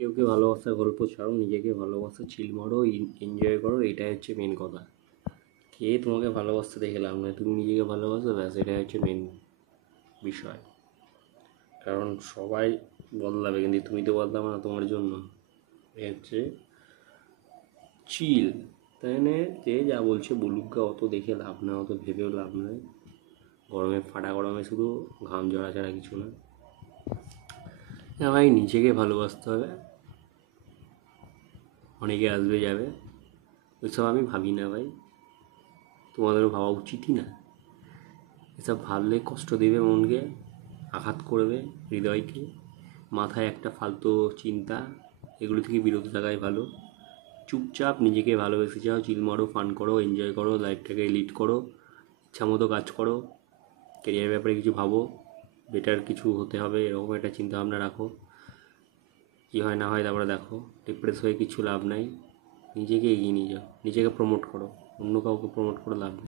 কেউ কেউ ভালোবাসার গল্প ছাড়ো, নিজেকে ভালোবাসো, চিল মারো, এনজয় করো, এটাই হচ্ছে মেন কথা। কে তোমাকে ভালোবাসতে দেখে লাভ নয়, তুমি নিজেকে ভালোবাসো, ব্যাস এটাই হচ্ছে মেন বিষয়। কারণ সবাই বদলাবে কিন্তু তুমি তো বদলাবে না তোমার জন্য। এ হচ্ছে চিল, তাই না? যে যা বলছে বলুক গা, অত দেখে লাভ না, অত ভেবেও লাভ নয়। গরমে ফাটা গরমে শুধু ঘাম ঝরা ছাড়া কিছু না। ভাই নিজেকে ভালোবাসতে হবে। অনেকে আসবে যাবে, ওইসব আমি ভাবি না ভাই, তোমাদেরও ভাবা উচিতই না। এসব ভাবলে কষ্ট দেবে মনকে, আঘাত করবে হৃদয়কে। মাথায় একটা ফালতু চিন্তা, এগুলো থেকে বিরত থাকাই ভালো। চুপচাপ নিজেকে ভালোবেসে যাও, চিল মারো, ফান করো, এনজয় করো, লাইফটাকে লিড করো, ইচ্ছা মতো কাজ করো, কেরিয়ার ব্যাপারে কিছু ভাবো, বেটার কিছু হতে হবে এরকম একটা চিন্তাভাবনা রাখো। কী হয় না হয় তারপরে দেখো, ডিপ্রেস হয়ে কিছু লাভ নাই। নিজেকে এগিয়ে নিয়ে যাও, নিজেকে প্রমোট করো, অন্য কাউকে প্রমোট করে লাভ নেই।